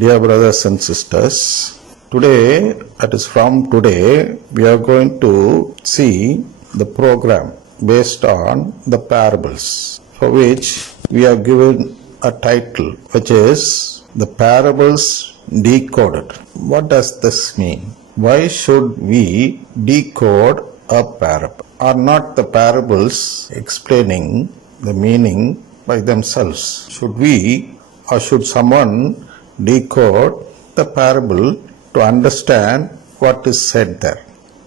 Dear brothers and sisters, today, that is from today, we are going to see the program based on the parables, for which we are given a title, which is The Parables Decoded. What does this mean? Why should we decode a parable? Are not the parables explaining the meaning by themselves? Should we or should someone decode the parable to understand what is said there?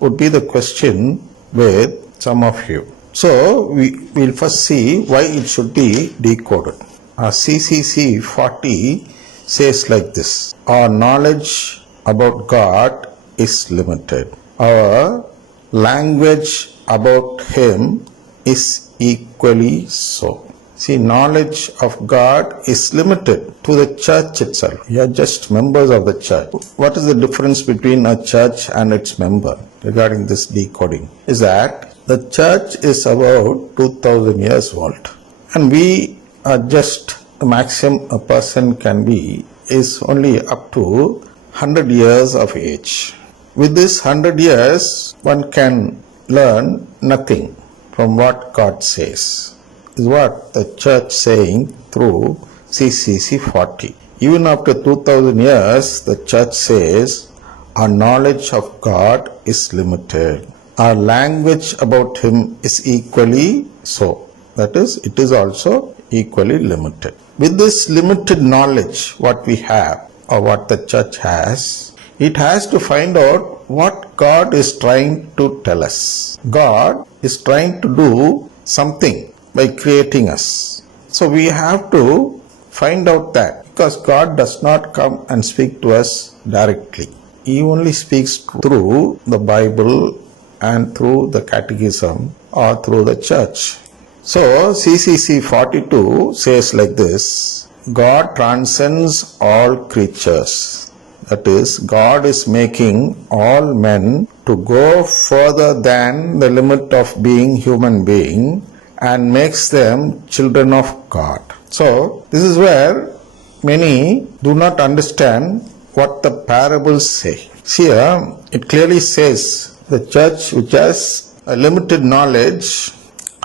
Would be the question with some of you. So we will first see why it should be decoded. CCC 40 says like this: our knowledge about God is limited. Our language about Him is equally so. See, knowledge of God is limited to the church itself. We are just members of the church. What is the difference between a church and its member regarding this decoding? Is that the church is about 2000 years old, and we are just, the maximum a person can be is only up to 100 years of age. With this 100 years, one can learn nothing from what God says, is what the church saying through CCC 40. Even after 2000 years, the church says our knowledge of God is limited. Our language about Him is equally so. That is, it is also equally limited. With this limited knowledge, what we have or what the church has, it has to find out what God is trying to tell us. God is trying to do something by creating us. So we have to find out that, because God does not come and speak to us directly. He only speaks through the Bible and through the catechism or through the church. So CCC 42 says like this: God transcends all creatures. That is, God is making all men to go further than the limit of being human being and makes them children of God. So this is where many do not understand what the parables say. Here it clearly says the church, which has a limited knowledge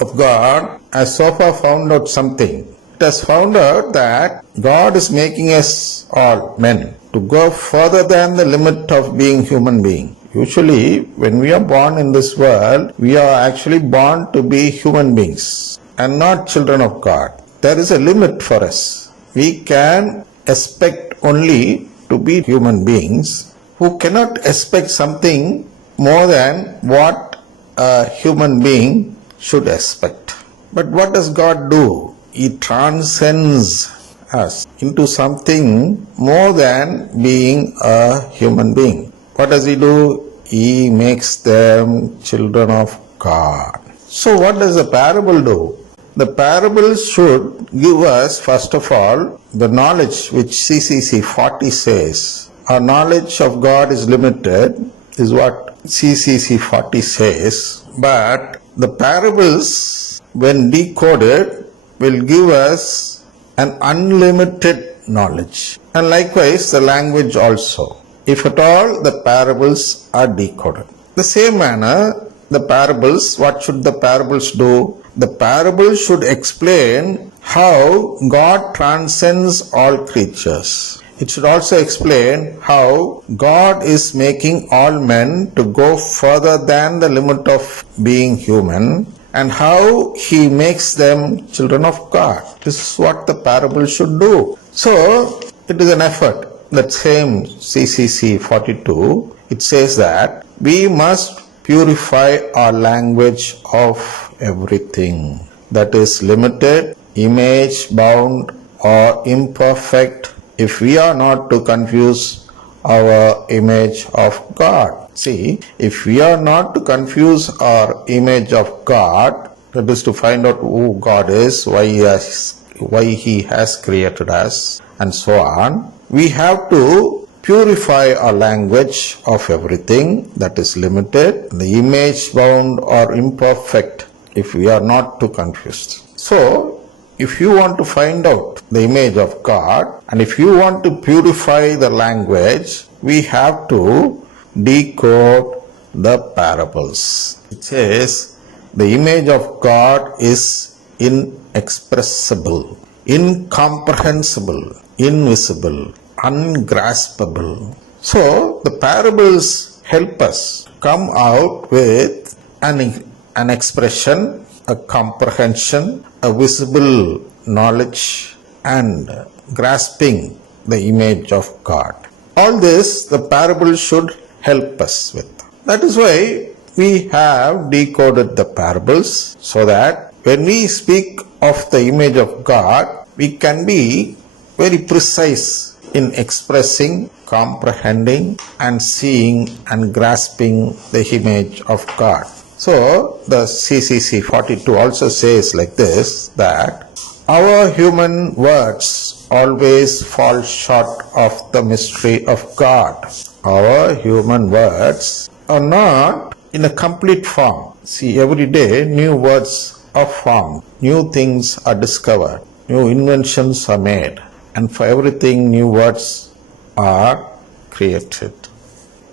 of God, has so far found out something. It has found out that God is making us all men to go further than the limit of being human being. Usually, when we are born in this world, we are actually born to be human beings and not children of God. There is a limit for us. We can expect only to be human beings who cannot expect something more than what a human being should expect. But what does God do? He transcends us into something more than being a human being. What does He do? He makes them children of God. So what does the parable do? The parable should give us, first of all, the knowledge which CCC 40 says. Our knowledge of God is limited, is what CCC 40 says. But the parables, when decoded, will give us an unlimited knowledge. And likewise, the language also, if at all the parables are decoded. The same manner, the parables, what should the parables do? The parables should explain how God transcends all creatures. It should also explain how God is making all men to go further than the limit of being human, and how He makes them children of God. This is what the parable should do. So, it is an effort. That same CCC 42, it says that we must purify our language of everything that is limited, image bound or imperfect, if we are not to confuse our image of God. See, if we are not to confuse our image of God, that is to find out who God is, why He has created us, and so on, we have to purify our language of everything that is limited, the image bound or imperfect, if we are not too confused. So, if you want to find out the image of God and if you want to purify the language, we have to decode the parables. It says the image of God is inexpressible, incomprehensible, invisible, ungraspable. So the parables help us come out with an expression, a comprehension, a visible knowledge, and grasping the image of God. All this the parable should help us with. That is why we have decoded the parables, so that when we speak of the image of God, we can be very precise in expressing, comprehending, and seeing and grasping the image of God. So the CCC 42 also says like this, that our human words always fall short of the mystery of God. Our human words are not in a complete form. See, every day new words are formed, new things are discovered, new inventions are made, and for everything new words are created.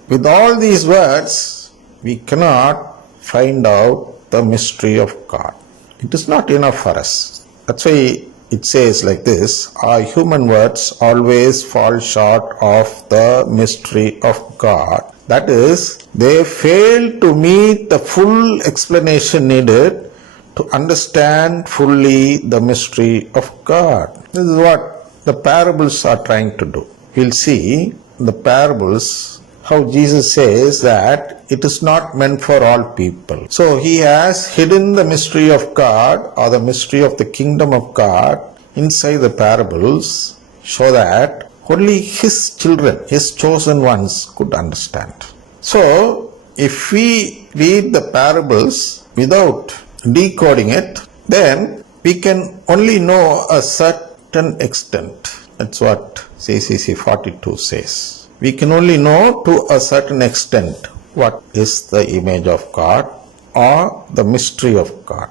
With all these words, we cannot find out the mystery of God. It is not enough for us. That's why it says like this, our human words always fall short of the mystery of God. That is, they fail to meet the full explanation needed to understand fully the mystery of God. This is what the parables are trying to do. We'll see the parables, how Jesus says that it is not meant for all people. So he has hidden the mystery of God or the mystery of the kingdom of God inside the parables, so that only his children, his chosen ones, could understand. So if we read the parables without decoding it, then we can only know a certain extent. That's what CCC 42 says. We can only know to a certain extent what is the image of God or the mystery of God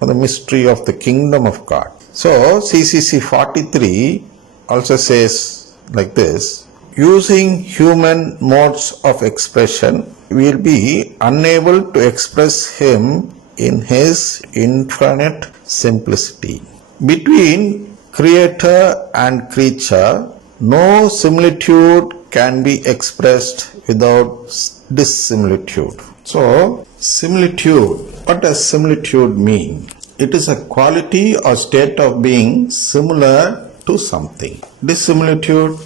or the mystery of the kingdom of God. So CCC 43 also says like this, using human modes of expression, we will be unable to express him in his infinite simplicity. Between creator and creature, no similitude can be expressed without dissimilitude. So, similitude, what does similitude mean? It is a quality or state of being similar to something. Dissimilitude,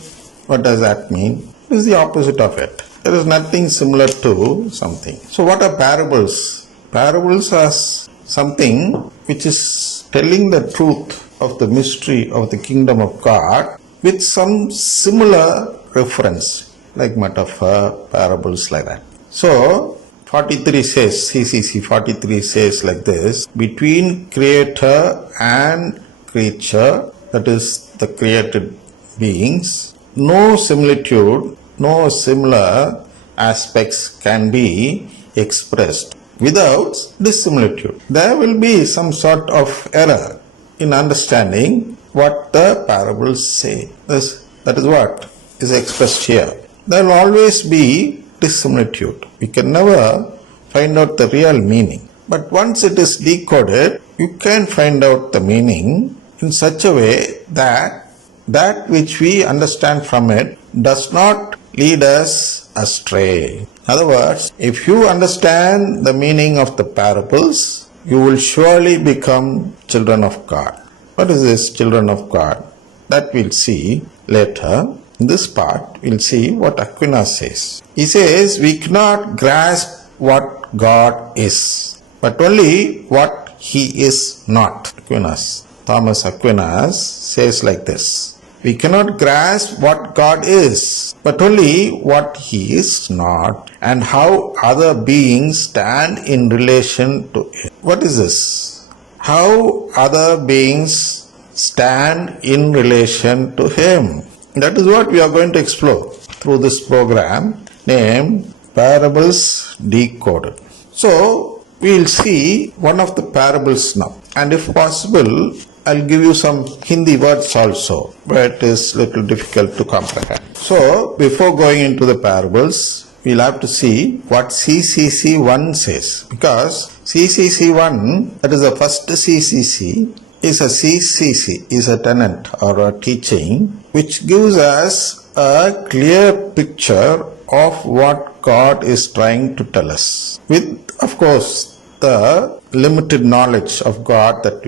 what does that mean? It is the opposite of it. There is nothing similar to something. So what are parables? Parables are something which is telling the truth of the mystery of the kingdom of God with some similar reference, like metaphor, parables like that. So 43 says, CCC 43 says like this, between creator and creature, that is the created beings, no similitude, no similar aspects can be expressed without dissimilitude. There will be some sort of error in understanding what the parables say. That is what is expressed here. There will always be dissimilitude. We can never find out the real meaning. But once it is decoded, you can find out the meaning in such a way that that which we understand from it does not lead us astray. In other words, if you understand the meaning of the parables, you will surely become children of God. What is this children of God? That we'll see later. In this part, we'll see what Aquinas says. He says, we cannot grasp what God is, but only what he is not. Thomas Aquinas says like this, we cannot grasp what God is, but only what he is not, and how other beings stand in relation to it. What is this? How other beings stand in relation to him. That is what we are going to explore through this program named Parables Decoded. So, we will see one of the parables now. And if possible, I'll give you some Hindi words also, but it is little difficult to comprehend. So, before going into the parables, we'll have to see what CCC1 says. Because CCC1, that is the first CCC, is a CCC, is a tenet or a teaching, which gives us a clear picture of what God is trying to tell us. With, of course, the limited knowledge of God that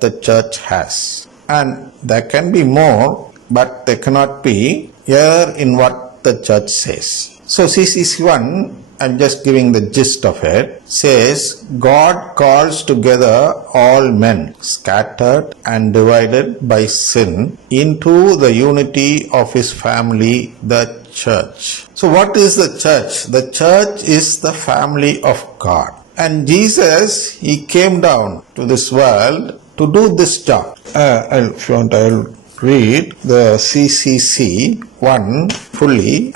the church has. And there can be more, but there cannot be here in what the church says. So CCC1, I'm just giving the gist of it, says God calls together all men scattered and divided by sin into the unity of his family, the church. So what is the church? The church is the family of God. And Jesus, he came down to this world to do this job. If you want, I'll read the CCC 1 fully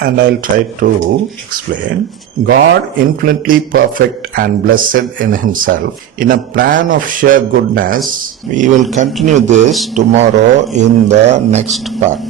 and I'll try to explain. God, infinitely perfect and blessed in himself, in a plan of sheer goodness. We will continue this tomorrow in the next part.